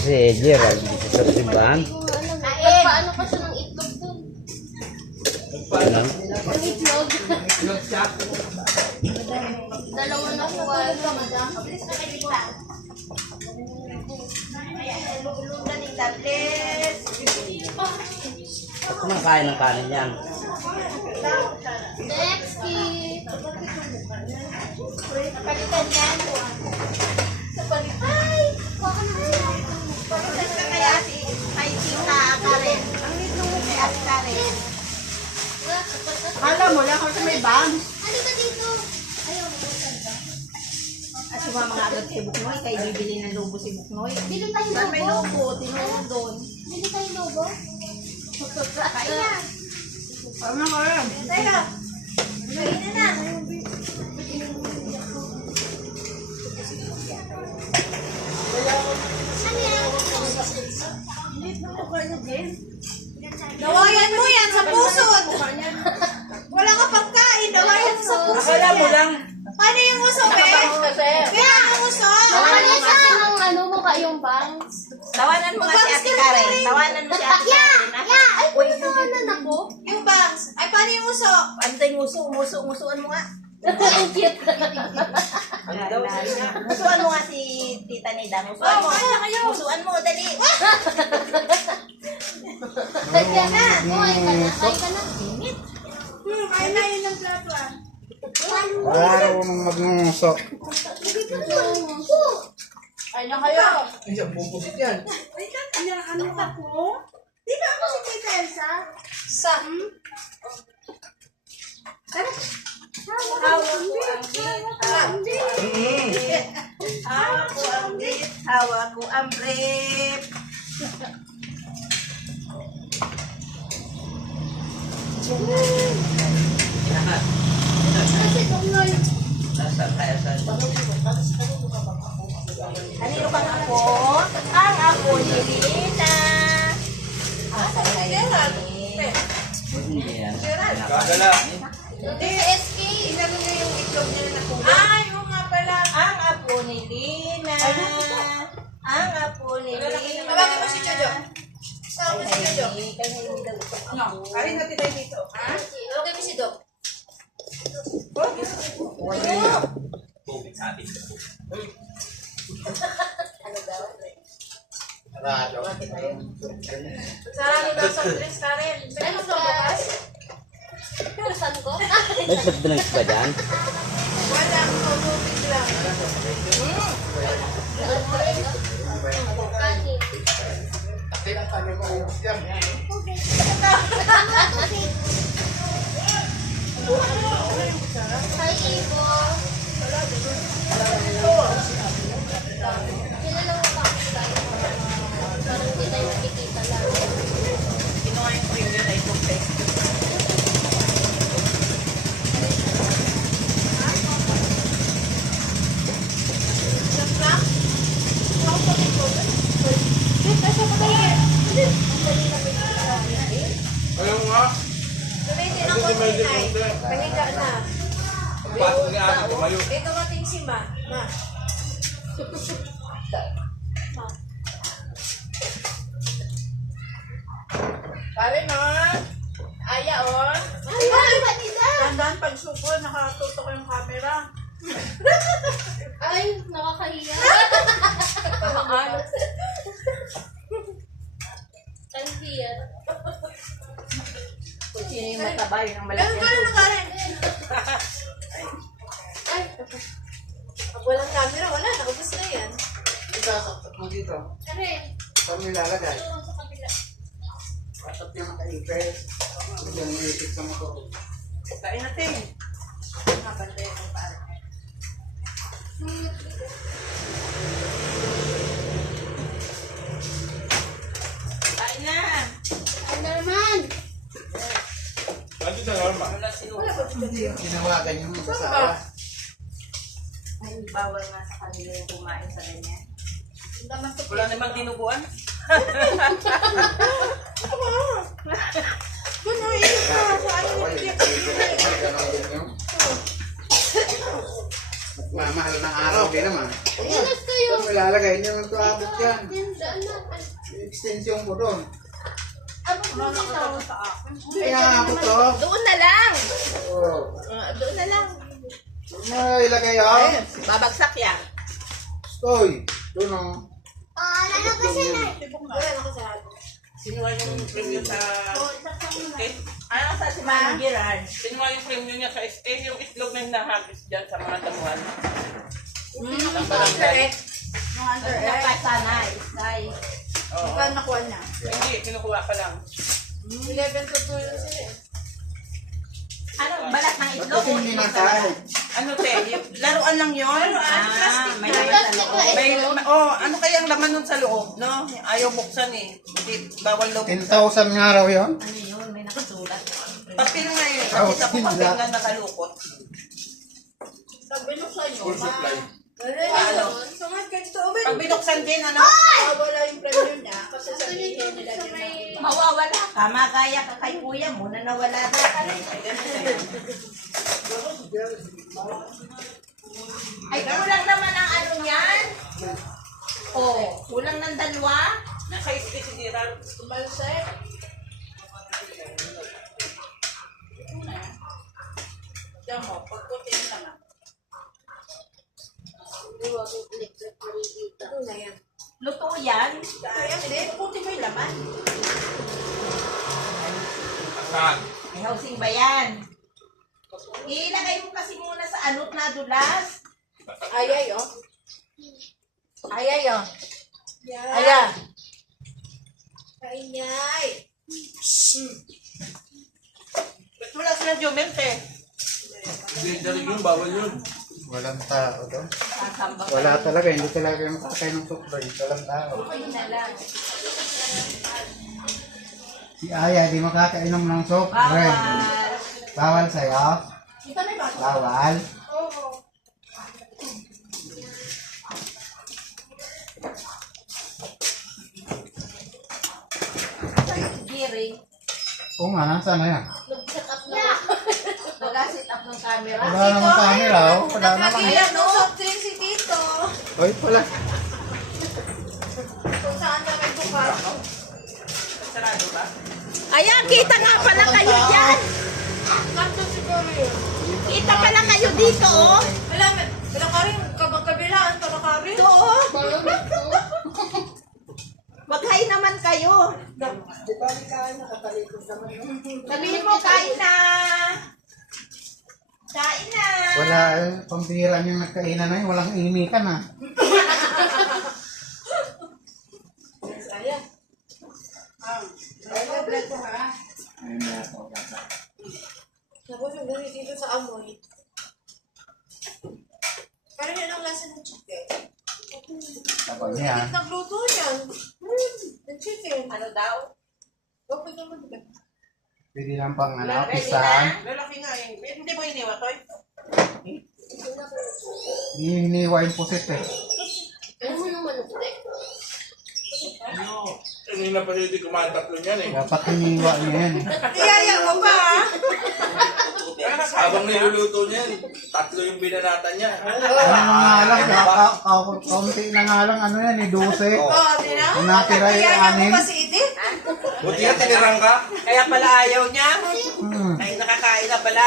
Si Gerald, dito sa simbahan. Paano pa siya ng itlog dun? Ano? Ang itlog. Dalawa na po. Mabilis na kayo pa. Lulugan ng tablets. Ba't kumakain ng kanin yan? Next key. Palitan yan. Sa palitan. Palitan ka kaya si kay Tita Karen. Ang nito mo kay Ate Karen. Akala mo lang kasi may bang. Halika dito. Ayaw mo. At sumama nga agad kay Buknoy. Kay bibili ng lobo si Buknoy. Bili tayo Saan may lobo. lobo? Tinulong doon. Bili tayo lobo. Kain na. Ano ka yan? Tayo. Kain na. Dawayan mo yan sa pusod. Wala ka pagkain. Dawayan mo sa pusod. Akala mo lang. Paano yung uso, be? Kaya ang uso. Tawanan sa ng ano mukha yung bangs. Tawanan mo nga si Ate Karen. Tawanan mo si Ate Karen. Ay, tawanan ako. Yung bangs. Ay, paano yung uso? Ano yung uso? Umusuan mo nga. Ang cute. Musuan mo nga si Tita Nida. Musuan mo. Musuan mo, dali. Kaya na. Kumain ka na. Kain ka na. Kain na yun ng plato ah. Wala nang magnunguso. Ay na kayo. Ay, siya pupusit yan. Wait lang, ano ka po? Di ba ako si Tita Elsa? Sa? Hawak ko ang bit. Hawak ko ang bit. Hawak ko ang brief. Kasi tungloy. Kanino bang ako? Ang ako ni Lina. Hindi yan. Gagala. SK. Inano niya yung itlog niya na nakulong? Ay, yung nga pala. Ang apo ni Lina. Ang apo ni Lina. Tawagin mo si Jojo. Tawagin mo si Jojo. Kaya hindi daw ito. Karin natin tayo dito. Ha? Tawagin mo si Doc. Tubig sa atin. Ano daw? Rado. Sarado daw sa dress, Karen. Ano sa bukas? Saan ko? May pagdunang ba dyan? Wala, tubig lang. Kanin. Atin ang kanya ko. Yan. Hi, Ibo. Kilala mo ba ako tayo? Parang hindi tayo nakikita lang. Kinuha yung premium ay complex. Ayaw nga. Tumitin ako tinay. Pahiga na. Pasok ni Ate, tumayo. Ito mating si Ma. Ma. Pare no. Aya on. Ay, kanina! Tandaan pag suko, nakatutok yung camera. Ay, nakakahiya. Ang hiya. Kung sino yung matabay ng malaki. Karen. Ay, Pag walang camera, wala. Nakabus na yan. Isasaksak mo dito. Karen. Saan mo ilalagay? Ito sa kabila. Patap yung makaipes. Diyan mo ipit sa motor. Kain natin. Nakabantay ng pare. Kain na. Ay, naman! Bakit sa norma? Wala sinuha. Tinawagan yung mag-asawa. Ay, bawal nga sa kanila yung kumain sa ganyan. Wala namang dinuguan. Mamahal ng araw din naman. Inas kayo! Saan mo ilalagay? Hindi naman ito abot yan. Yung extension ko doon. Kaya abot to. Doon na lang. Oo. Doon na lang. Saan mo ilalagay yan? Babagsak yan. Stoy. Doon o. Sinuha yung premium sa SK. Ano sa si Manong Gerard? Sinuha yung premium niya sa SK. Yung itlog na hinahagis dyan sa mga damuhan. Ang barangay. Sana, isay. Oo. nakuha niya? Hindi, kinukuha pa lang. 11 to 2 yun sila. Ano, balat ng itlog? Bakit hindi nakain? Ano te? Laruan lang yun? Plastic may laman sa loob. May, ano kayang laman nun sa loob, no? Ayaw buksan eh. Hindi, bawal daw 10,000 buksan. nga raw yun. Ano yun? May nakasulat. Papel nga yun. Oh, Kita ko hindi papel lang. na nakalukot. Pag binuksan nyo, Full supply. Ano? Pag binuksan din, ano? wala yung premium niya. Kasi sabihin nila mawawala ka. Magaya ka kay kuya mo na nawala na ka rin. Ay, kulang naman ang ano niyan. Oh, kulang ng dalawa. Nasa SK si Diran. Tumalsay. Diyan mo, pagputin ka na. Luto yan? Hindi, puti mo yung laman. May housing ba yan? Ilagay mo kasi muna sa anot na dulas. Ayay, oh. Ayay, oh. Ayay. Ayay. Ba't wala sila Jomel, te? Hindi, dalig yun, bawal yun. Walang tao doon. Sasamba ka. Wala talaga. Hindi talaga yung makakain ng supply. Walang tao. Okay na lang. Si Aya, di makakainom ng soup. Bawal. Bawal sa'yo? Ito na ba? Bawal. Giring. Oo nga, nasaan na yan? Nag-set up na. Nag-set up ng camera. Wala naman camera. Oh. Wala naman. Ayan, no? Soft drink si Tito. Hoy, pala. Kung saan na may bukas. Sarado ba? Ayan, kita nga pala kayo dyan. Nandun siguro yun. Kita pala kayo dito, oh. Wala ka rin. Kabilaan, wala ka rin. Oo. Mag-hi naman kayo. Sabihin mo, kain na. Kain na. Wala, pambihira yung nagkainan na yun. Walang imikan ah. Tapos yung ganito dito sa amoy. Parang yun ang lasa ng chicken. Tapos yan. Nagluto yan. Ng chicken. Ano daw? Okay naman ba? Pwede lang pang ano, Ready pisahan. Lalaki nga yun. Hindi mo iniwa, Toy? Hinihiwa yung pusit eh. Ano mo yung manukte? Hindi na pwede kumain tatlo niyan eh. Dapat hinihiwa niya yan eh. Iyaya mo ba, ha? Habang niluluto niyan, tatlo yung binanata niya. Ano nga lang, kaunti na nga lang, ano yan eh, 12. Oh, di na? Kung natira yung Iyaya mo 6. ba si Edith? Buti ka tinirang ka. Kaya pala ayaw niya. Hmm. Ay, nakakain na pala.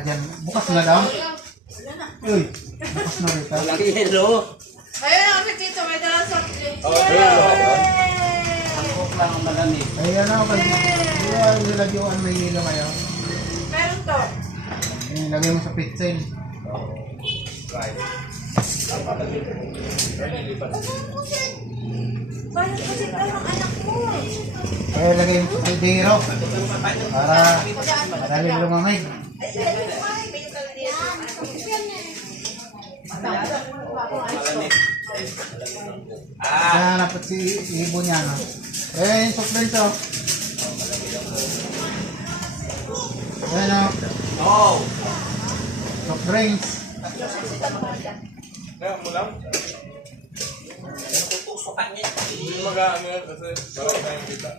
Dyan, bukas na daw. Uy, bukas na rin. Walang yelo. Ayun ako si Tito, may dalang soft drink. Ang cook lang ang malamig. Ay, ano, nilagyan may hilo kayo. Meron to. Nilagay mo sa pizza yun. Bakit kasi ka ng anak mo? Kaya lagay mo sa dero. Para madali lumamig. Malamig. Kaya dapat si ibo niya, no? Eh, yung supplement to. Ayan o, Oo. soft drinks. Kaya mo lang. Tutusukan niya. Hindi mag-ano yan kasi parang tayong kita.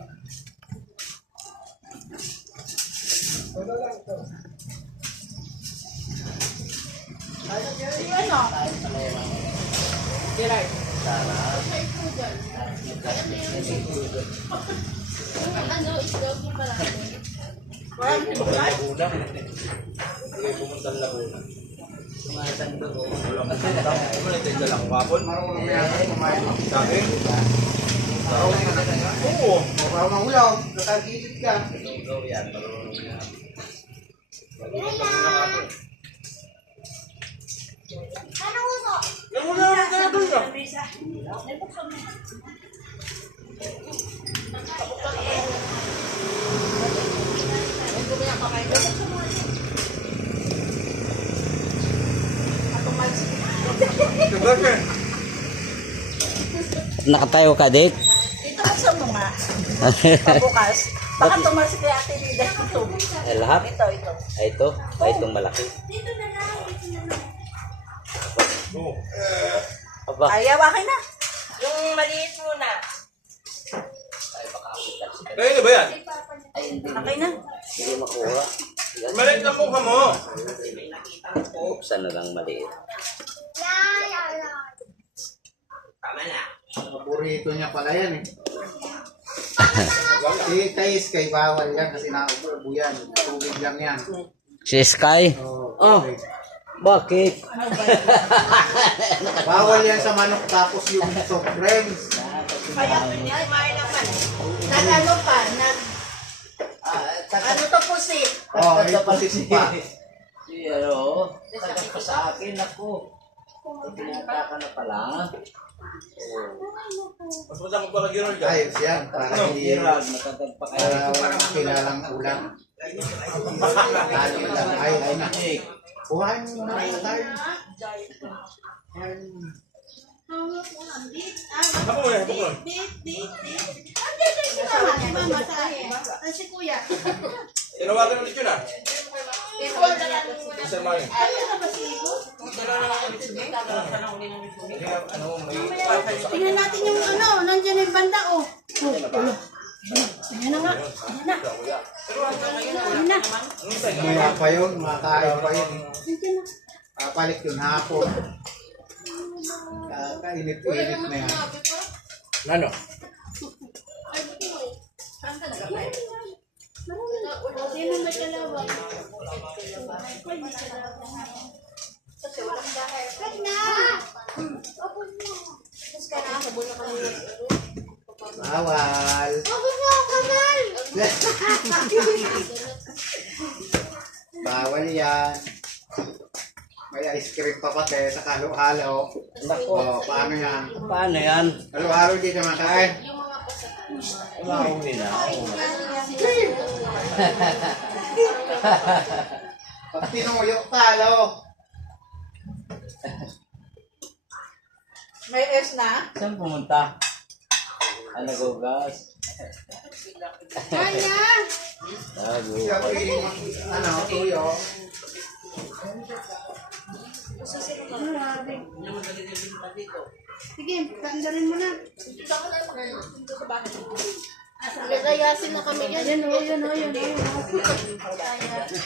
Direct. Ano, itlog yung marami. Laguna. Hindi pumunta ng Laguna. Sumasang dugo. Wala ka sa Malay dalang wapon. Marunong na yan kumain ng Sabi? Oo. Marunong ng ulam. Nakagilid ka. Dugo yan. Marunong yan. Laguna na kaya doon ka. Nakatayo ka, Dick? Dito ka sa mga. Pabukas. Baka tumas kay Ate Lida ito. Eh, lahat? Ito, ito. Ay, ito. Ay, itong malaki. Aba. Ay, awakin na. Yung maliit muna. Ay, baka akitan siya. Kaya na ba yan? Ay, hindi. Okay na. Hindi makuha. Yan. Maliit na mukha mo. Buksan na lang maliit. Paborito niya pala yan eh. Si Kais kay bawal yan kasi naubo yan. Tubig lang yan. Si Sky? Oh, Oh. Bakit? Bawal yan sa manok tapos yung soft drinks. Kaya kumain naman. Nag-ano pa? Ano to pusit? Oh, ito si pa. Si ano, tagat pa sa akin, ako. Pinata ka na pala. Mas madami magpapag-girl ka. Ayos yan. Para hindi Hirag, matagad pa kayo. para makilalang ulam. Lalo lang. Ay na. Kuhain mo na kayo tayo. Ako mo yan, ako mo. Si kuya. Tinawagan ulit yun ah. Ito na lang. Sir Mario. Tingnan natin yung ano, nandiyan yung banda, oh. Ayan na nga. Ayan na. Maya pa yun. Makain pa yun. Papalit yun hapon. Kainit-init na yan. Ano? Sino may dalawa? Bawal. Bawal yan. May ice cream pa pati sa halo-halo. Nako, Oh, paano yan? paano yan? Halo-halo di ka makain. Umahong nila. Pag tinuyo, talo. May S na? Saan pumunta? Ah, nagugas. Kaya! Siya po yung ano, tuyo. Sige, tanggalin mo na. Gagayasin na kami yan. Yan o, yan o, yan o.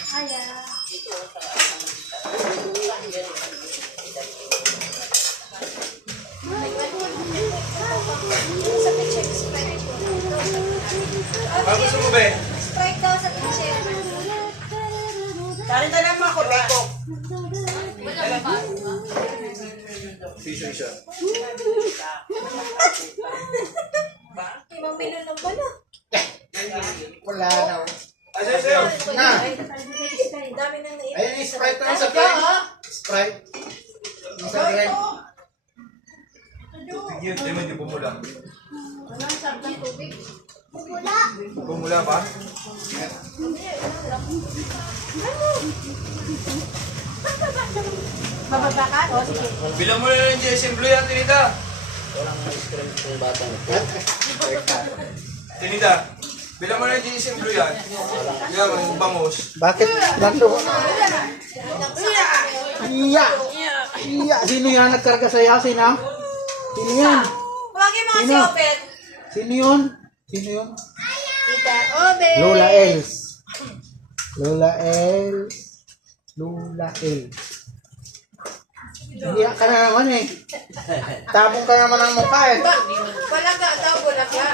Kaya. Ano gusto mo ba? Sprite daw sa kitchen. Dali-dali mo ako, Beko. Fish siya. Ibang bilon ng bala. Wala na. Ay, sa'yo. Na. Dami nang naipit. Ayun yung Sprite na sa drink. Sprite. Yung sa drink. Sige, hindi mo hindi bumula. Walang sarap ng tubig. Wala. Bumula ba? Bababa ka? O, sige. Bilang mo na ng GSM Blue yan, Tinita. Walang ice cream itong batang ito. Tinita. Bilang mo na ng GSM Blue yan. Yan, ang bangos. Bakit ganito? Iya. Iya. Sino yan nagkarga sa yasin ha? Sino yan? Huwagin mo kasi Sino? open. Sino yun? Sino yun? Tita, obe. Lola Els. Lola Els. Lola Els. Hindi ka na naman eh. Tapong ka naman ang mukha eh. Bulaga daw, bulaga.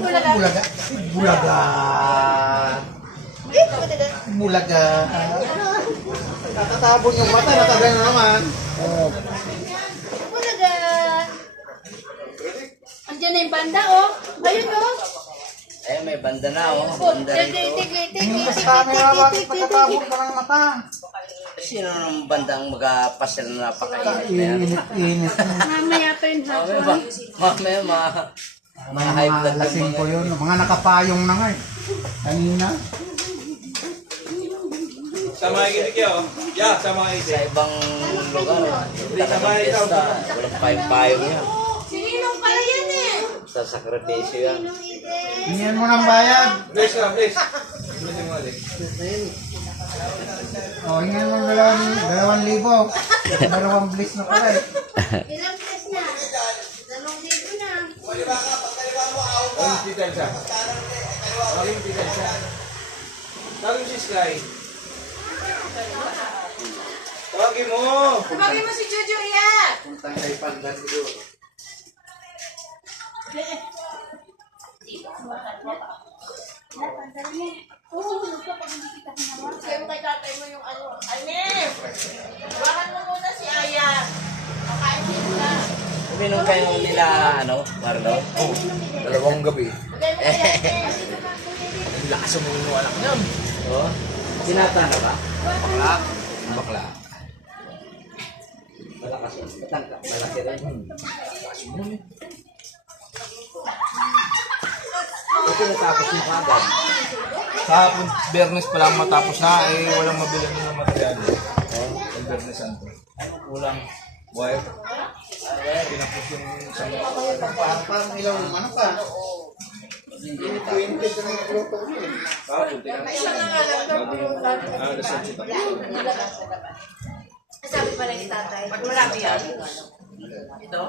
Bulaga. Bulaga. Bulaga. Natatabon yung mata, natagal na naman. Bulaga. Andiyan na yung banda, oh. Ayun, oh. Eh, may banda na, oh. Banda rito. Yung mas camera, bakit natatabon ka ng mata? Sino nang bandang magpasel na napakainit na yan? Init. Mamaya pa yung hapon. Mamaya, mga high blood yung Lasing ko mga... yun. Mga nakapayong na nga eh. Kanina. Sa mga itik yun. Yeah, sa mga Sa itik. ibang lugar, talagang fiesta. Walang payong-payong yan. Sininong pala yan eh. Sa sakripisyo yan. Hingin mo ng bayad. Please ka, please. Please mo ulit. O, hingin mo ng 2,000. 2 bliss na pala eh. Ilang test na? 2,000 na. Ang titan siya. Ang titan siya. Tawagin si Sky. Tawagin mo. Tawagin mo si Jojo yan. Puntang kay Pandan dito. Kaya kay tatay mo yung ano. Almir! Bakan mo muna si Aya. Makain sila. Uminom kayo nila, ano, Marlo? Dalawang gabi. Bigay mo kay Almir. Lakas mo yung anak niya. Oo. Sinata na ba? Bakla. Bakla. Malakas yun. Matangka. Malaki rin. Ito natapos mo kagad. Kahapon, Bernes pa lang matapos na, eh, walang mabili ng material. Ang Bernesan to. Kulang. Why? Pinapos yung isang... Parang ilaw ng ano pa. Init ka na yung luto ko eh. Kahapon, tingnan. Isa na nga lang. Lasang siya. Sabi pala ni tatay. Marami yan. Ito?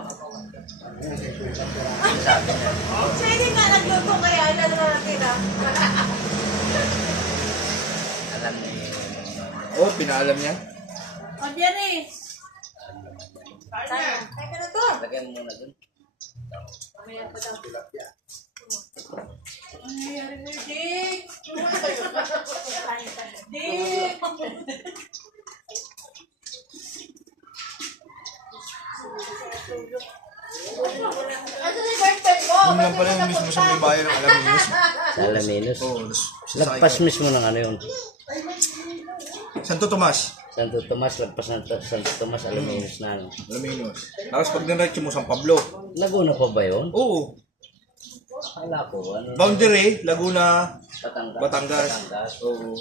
Siya hindi nga nagluto kaya alam na natin ah. Alam niyo yun. Oh, pinaalam niya? O, diyan eh. Saan? Teka na to. Lagyan mo muna dun. Mamaya pa daw. Ano nangyari mo, Dick? Dick! Asa si boyfriend mo? Yun lang pala yung mismo sa may bayan ng Alaminos. Sa Alaminos. Oo, Lagpas mismo ng ano yun. Santo Tomas. Santo Tomas, lagpas ng Santo Tomas, Alaminos na ano. Alaminos. Tapos pag dinretso mo, San Pablo. Laguna pa ba yun? Oo. Akala ko, ano? Boundary, Laguna, Batangas. Batangas. Oo.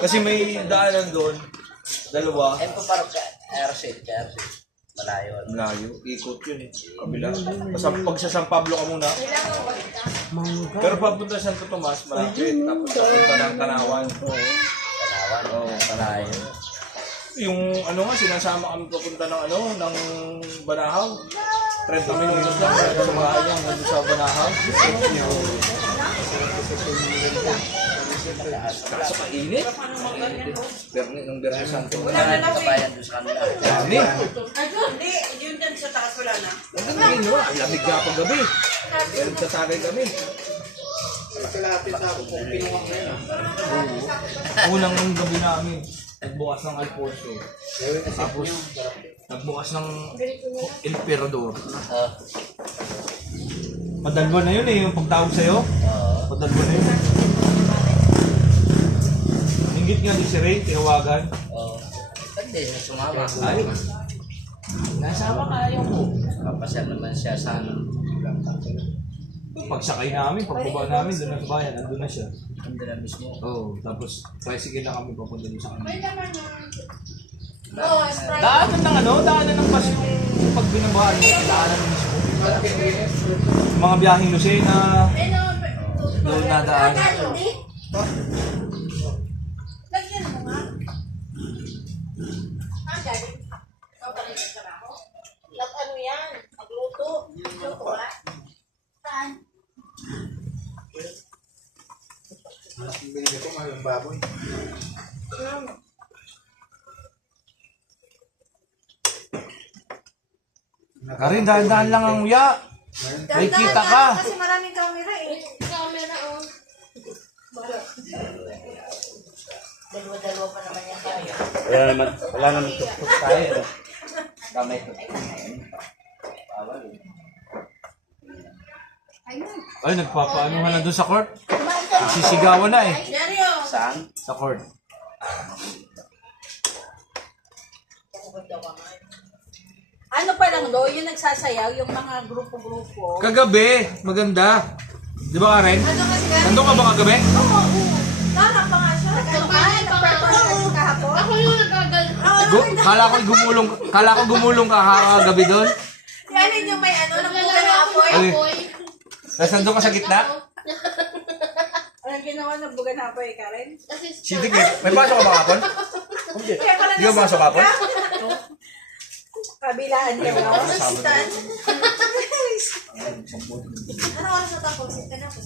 Kasi may daanan doon. Dalawa. Eh, parang Airset. Malayo. Malayo. Ikot yun eh. Kabila. Basta pag sa San Pablo ka muna. Pero papunta sa Santo Tomas, malapit. Tapos papunta ng Tanawan. Tanawan. Oo. Malayo. Yung ano nga, sinasama kami papunta ng ano, ng Banahaw. 30 minutos lang. Sa mga ano, nandun sa Banahaw. Kaso kainit. Nung Bernes Santo. Wala na kabayan doon sa kanila. Dami. Hindi, yun dyan sa taas wala na. Ang galing mo, ang lamig nga pag gabi. Kaya nagtatagay kami. Unang gabi namin, nagbukas ng Alfonso. Tapos, nagbukas ng Emperador. Padalwa na yun eh, yung pagtawag sa'yo. Padalwa na yun. Hinggit nga din si Ray, tinawagan. Hindi, sumama. Ay, nasama kayo ko. Papasyal naman siya sa ano. Pagsakay namin, pagbaba namin, doon na sa bayan, andun na siya. Hindi na mismo. Oo, tapos tricycle na kami papunta doon sa kanila. Oo, Sprite. Daanan ng ano, daanan ng bus yung pag binabahan mo, daanan ng mismo. Mga biyaheng Lucena, doon nadaan. Lagyan mo nga. Ah, daddy. Papalitan ka na ako? Ano yan? Magluto. Luto ba? Saan? Binigay ko mahal ng baboy. Karin, dahan-dahan lang ang uya. May kita ka. Kasi maraming camera eh. Camera on. Dalawa-dalawa pa naman yan tayo. Wala naman tuktok tayo. Kamay tuktok na yun. Bawal eh. Ay, nagpapaano ka na doon sa court? Sisigawan na eh. Saan? Sa court. Ano pa lang do, yung nagsasayaw, yung mga grupo-grupo. Kagabi, maganda. Di ba Karen? Ano kasi nga? Nandun ka ba kagabi? Tama pa nga siya. Kahapon? Ako yung nagagal. Kala ko gumulong ka kagabi doon. Yan yung may ano, nagbuga na apoy. Ay, tapos nandun ka sa gitna? Anong ginawa ng buga na po eh, Karen? Sidik eh. May pasok ka ba kapon? Kaya pala Hindi ka pasok kapon? Kabilaan ka ba? Assistant. Ano oras na tapos? Ito na po.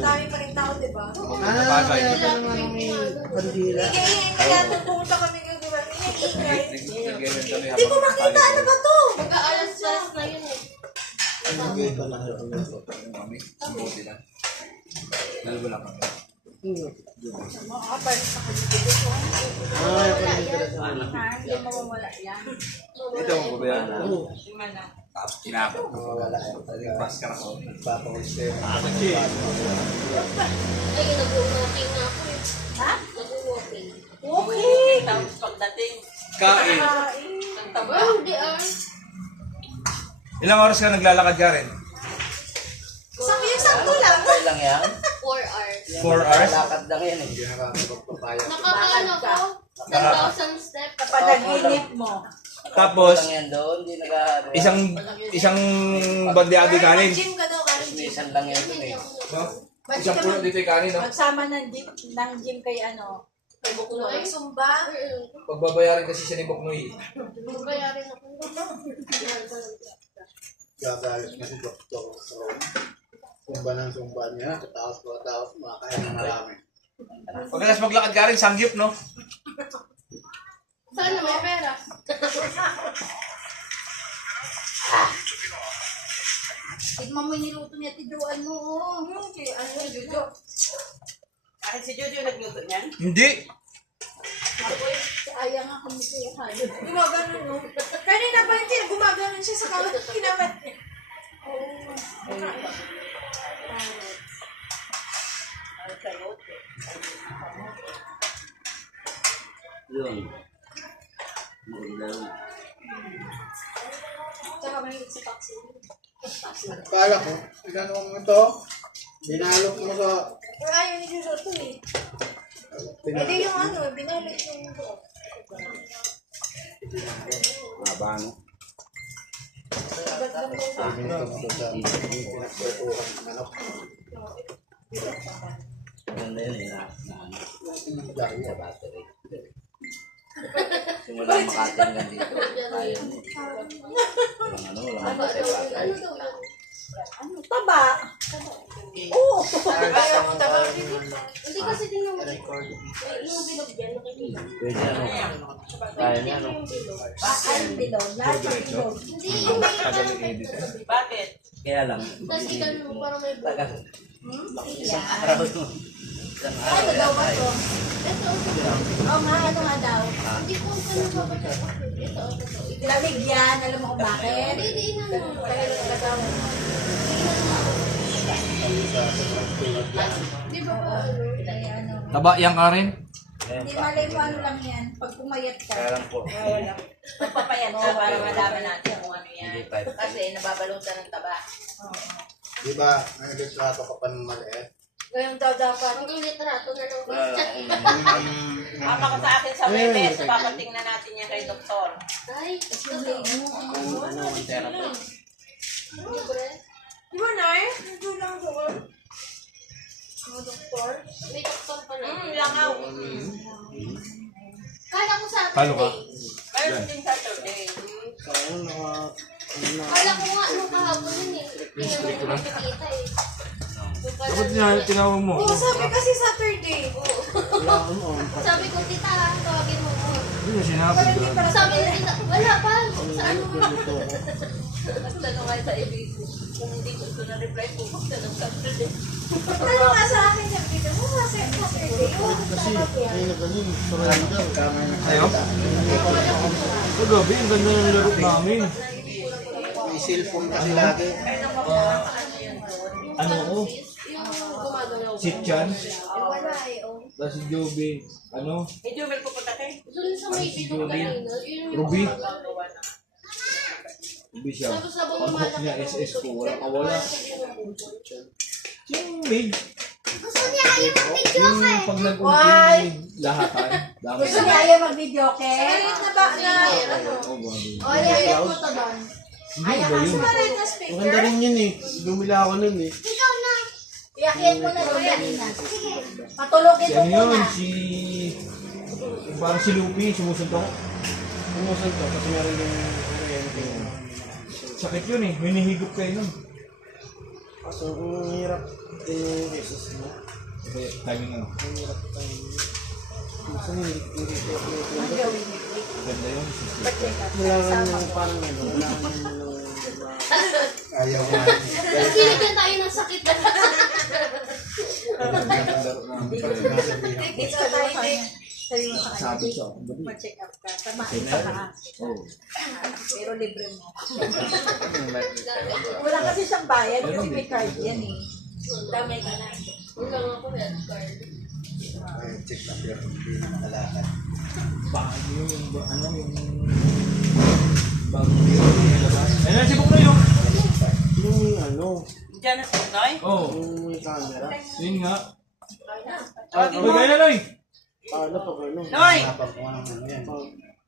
Dami pa rin tao, di ba? Napasay. Ingay-ingay kaya ito pumunta kami ng diba? Ingay-ingay. Hindi ko makita, ano ba to? Mag-aalas na yun eh. Hindi mawawala yan. Ito ang kubayan na. Tapos tinapot. Maskara ko. Ay, nag-walking na ako eh. Ha? Nag-walking. Okay. Tapos pagdating, Kain. ang taba. Oh, di ay. Ilang oras ka naglalakad ka rin? Sakto lang. Okay lang yan. 4 hours. 4 hours? Lakad lang yan eh. Nakakaano ko? 10,000 steps. Panaginip mo. Tapos, Lang yan doon, hindi nag-aari. isang bandeado kanin. Gym ka daw, Karen. Minsan lang yan doon eh. Isang puno dito yung kanin, no? Magsama ng gym kay ano, kay Buknoy. Sumba. Pagbabayaran kasi siya ni Boknoy. Bayarin ako. Gagalit na si Dr. Ron. Sumba ng sumba niya, kataos, makakain ng marami. Pagkakas maglakad ka rin, sangyup, no? Sana may pera. Tignan mo yung niluto niya, tiduan mo. Okay, ano yung judo? Kahit si Jojo nagluto niyan. Hindi. Ayaw nga kami siya halo. Gumaganon, no? Kanina pa hindi, gumaganon siya sa kawat. Kinamat. Yun. Maganda yun. Tsaka mahilig sa taxi. Kala ko, inano mo ito, binalok mo sa... Ayaw ni Judo to eh. Ito yung ano, binalik yung buo. Maba, no? Pinagpatukan ng manok. Maganda yun eh. Dahil Sa battery. Simula Makati hanggang dito. Kaya mo. Walang battery. Ano? Taba. Oo. Ayaw mo taba. Hindi kasi tingnan mo. Yung bilog dyan, nakikita. Pwede ano. Kaya niya ano. Anong bilog? Lahat ng bilog. Hindi yung may Bakit? Kaya lang. Tapos ikan mo, parang may bilog. Tagal. Iya. Araw yun. Isang araw. Ano daw ba to? Ito. Oo nga, ano nga daw? Hindi ko ano ba ba ito. Lamig yan, alam mo kung bakit? Hindi na mo. Kaya nagkatawa. Di ba po ano? Kaya ano. Taba yan ka rin? Hindi malay mo ano lang yan. Pag pumayat ka. Kaya lang po. Papayat ka para malaman natin kung ano yan. Hindi pa. Kasi nababalutan ng taba. di ba, may litrato ka pa ng maliit? Ganyan daw dapat. Hanggang litrato na lang. Mama ko sa akin sa Webes, papatingnan natin yan kay doktor. Ay, ito. Ano ang therapy? Libre. Di ba, Nay? Hindi lang doon. Mga doktor. May doktor pa na. Langaw. Kala ko sa Talo ka? Pero din Saturday. Kala ko nga nung kahapon yun eh. Tingnan mo nakikita eh. Dapat niya tinawag mo. Oo, sabi kasi Saturday. Sabi ko, tita, tawagin mo ko. Hindi na sinabi doon. Sabi nila, wala pa. Saan mo? Nagtanong kayo sa ABC. Kung hindi gusto na reply, pumunta ng Saturday. Ano nga sa akin yung video mo? Kasi Saturday. Kasi, ay nagaling, surrender. Ayaw? Kagabi, ang ganda ng laro namin. May cellphone kasi lagi. Ano ko? Yung gumagalaw. Si Chan. Wala eh. Oh. Tapos si Joby. Ano? Medyo may pupunta kayo. Doon sa may bidong kanina. Yun yung Ruby? gumagawa na. Ruby siya. Tapos habang Ang hook niya, SS ko. Walang kawala. Yung maid. Gusto niya ayaw mag-video Yung ka pag nag-ultimate lahatan. Gusto niya ayaw mag-video, okay? Maliit na ba na? Ano? Oh, bago. O, ayaw mo to doon. Hindi ba yun? Maliit na speaker. Maganda rin yun eh. Lumila ako nun eh. Ikaw na. Iyakin mo na doon kanina. Patulogin mo Yan yun, muna. si... Parang si Lupi, sumusuntok. Pumusan to kasi meron yung kuryente. Sakit yun eh, hinihigop kayo nun. So, ang hirap yung Jesus mo. Kasi timing ano. Ang hirap tayo. Minsan hindi ko Ganda yun. kailangan yung parang ano. Kailangan yung ayaw nga. Tapos binigyan tayo ng sakit na. Dito tayo din. Sabi mo sa kanya, Sabi siya. ma-check up ka. Tamain ka pa. Oo. Pero libre mo. Wala kasi siyang bayad kasi may card yan eh. Damay ka na. Wala nga ako red card. Check up yun. Hindi na makalakad. Paano yung ano yung... Bago yung nilabas. Ayun na, sibok na yun. Yung ano, Diyan na si Noy. Oo. yung may camera. Yun nga. Tawagin Uy, mo. kaya na, Noy. Paano pag ano? Noy! Napag mo naman yan.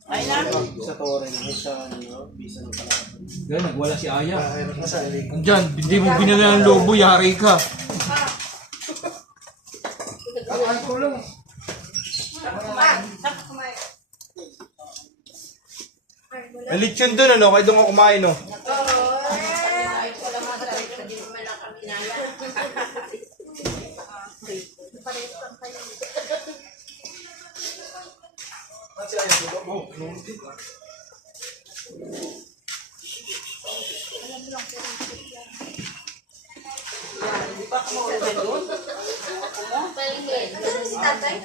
Ay na. Sa torrent, sa ano, bisa ng kalakad. Yan, nagwala si Aya. Kahirap na sa alig. Andyan, hindi mo binala ng lobo, yari ka. Ang tulong. Ang lechon dun, ano? Kaya doon ako kumain, no? Palinggit. Ano si tatay?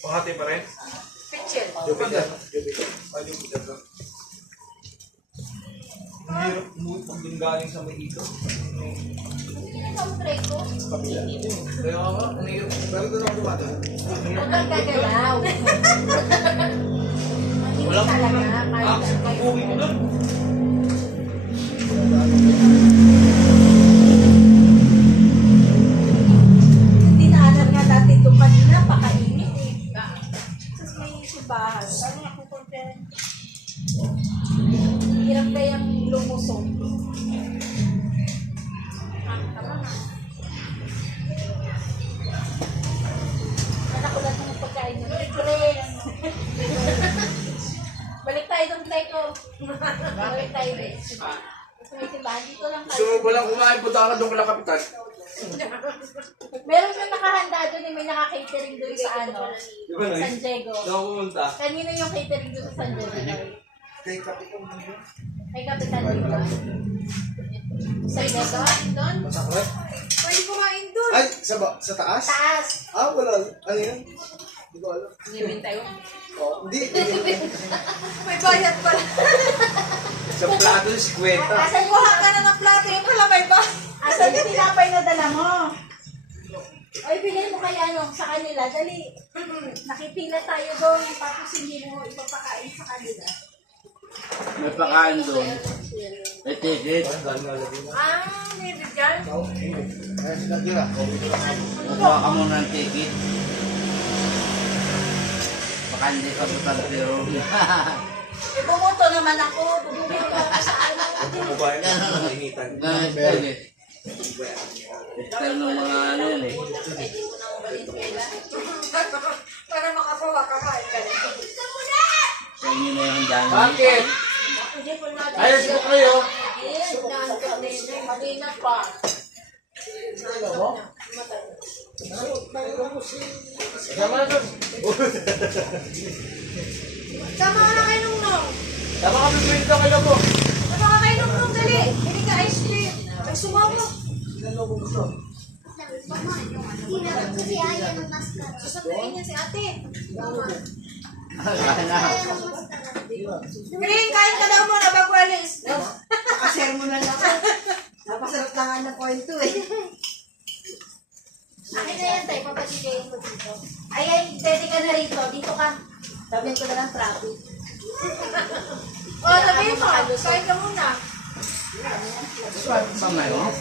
Pahati pa rin? Pitchel. Ang hirap umuwi pag doon galing sa Mahito. Kaya nga, ang hirap. Pero doon ako dumadaan. Huwag kang gagalaw. Walang Talaga. accept ng uwi ko doon. Dinaanan nga dati ito kanina, pakainit eh. Tapos may subahan. Ano nga kukontent? Hirap kayang lumusong. Anak ko lang ng pagkain mo. Balik tayo ng teko. Balik tayo rin. Gusto mo yung simbahan? Dito lang Gusto tayo. mo palang kumain, punta ka doon kala kapitan. Meron siyang nakahanda doon eh. May naka-catering doon sa ano. Di ba, Noy? San Diego. Doon ako pumunta. Kanino yung catering doon sa San Diego? Kay Kapitan mo yun. May kapitan dito. San Diego? Doon? Masakit? Pwede kumain doon. Ay, sa taas? Taas. Ah, wala. Ano yan? Hindi ko alam. Nibin tayo. Oh, hindi. May bayad pala. Sa plato, 50. Asan kuha ka na ng plato? Yung pala may ba? Asan yung tinapay na dala mo? Ay, bigay mo kaya ano, sa kanila. Dali. Nakipila tayo doon. Tapos hindi mo ipapakain sa kanila. May pakain doon. May ticket. Ah, may bigyan. Ay, sinatira. Kukuha ka muna ng ticket. Baka hindi ka butal pero... Eh, bumoto naman ako. Bumoto ako sa ano. Babae na, nainitan. Style eh. Style ng mga ano yun eh. Hindi ko na umalit kailan. Para makasawa ka ka. Sa inyo na yung dami. Bakit? Hindi ko na. Ayos mo kayo. Malinat pa. Sama na doon. Sama ka na kay Nungnong. Sama kami pinito kayo po. Sama ka kay Nungnong, dali. Hindi ka ice cream. Ay, sumama. Susunduin niya si ate. Kaya na. Green, kain ka daw muna bago alis. Nakashare mo na lang. Napasarap na nga na point 2 eh. Akin na yan tayo, papatigayin ko dito. Ay, pwede ka na rito. Dito ka. Sabihin ko na lang traffic. Sabihin mo, kain ka muna. Sa ngayon?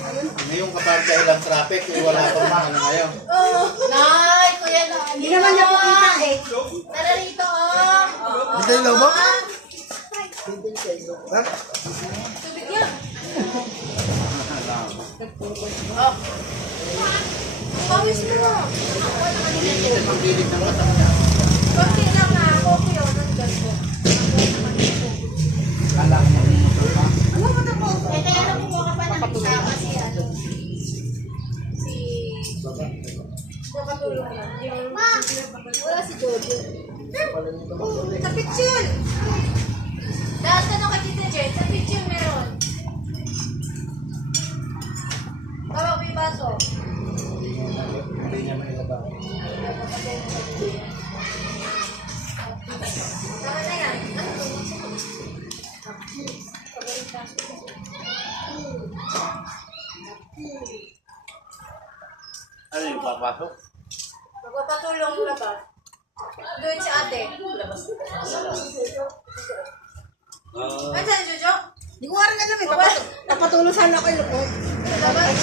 Ngayong kapag ilang traffic, wala pang ano ngayon. Nay, kuya na. Hindi naman niya makita eh. Tara rito, oh. Hindi na ba? Tubig yan. Pawis mo na. Ang gilid ng mata niya. Konti lang na. Kopi yun. Ang gas ko. Kala ko mag-motor pa. Ano mo na po? Eh, kaya na kumuha ka pa ng isa kasi ano. Si... Nakatulong yan. Ma! Wala si Jojo. Sa picture! Dahil tanong ka dito, Jen. Sa picture meron. Tawag mo yung baso. Hindi niya mailabas. Saka na yan. Ano yung papasok? Magpapatulong na ba? Doon si ate. Ano saan, Jojo? Hindi ko nga rin alam eh. Napatulong sana ako yung loob. Labas?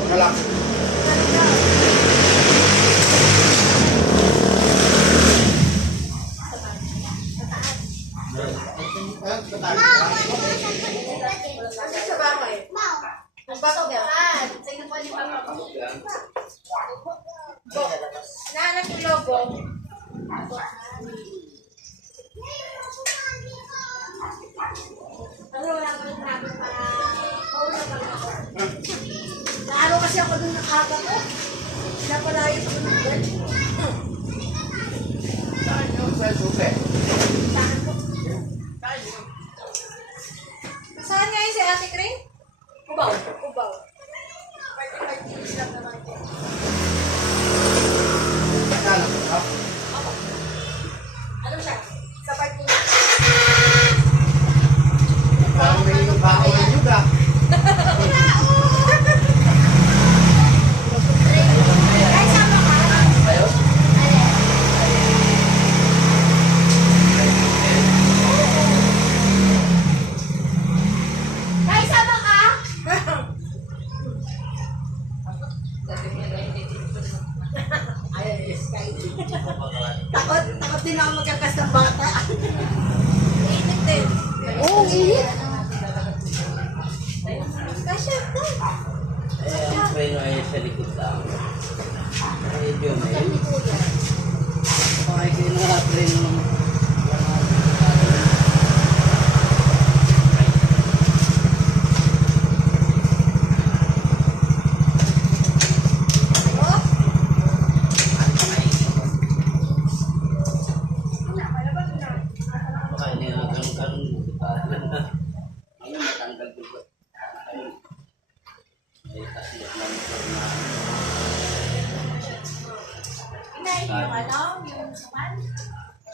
Wala lang. Ano sa bahay? Ang baso niya. Nahanap yung logo. Ano wala ko rin namin para mauna pa lang ako. Naano kasi ako dun ng aga ko. Napalayas ako ng bed. Saan yung sa supe? Saan nga yun si Ate Kring? Ubaw. Ubaw. Ano siya? Sa parking lot. Parang may baon ng yuga. Ay, sama ka? Kayo? Ay, sama ka? Takot din ako magkakas ng bata. Init din. Oo, init. Kasya to. Eh, ang preno ay sa likod lang. Medyo may... Okay, kina-preno naman. Baka hindi na magkaroon ano, matanggal dito. Ayun. May kasiyak na motor na Inain yung ano, yung saman.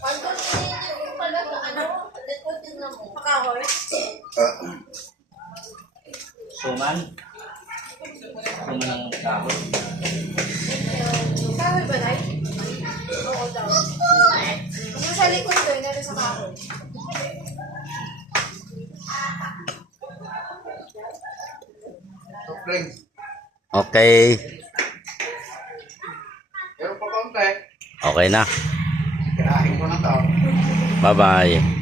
Pag yung pala sa ano, likod din na mo. Pakahoy. suman. Suman ng kahoy. Kahoy ba, Nay? Oo daw. Yung sa likod ko, yung sa kahoy. Okay. Pero pa konti. Okay na. Bye-bye.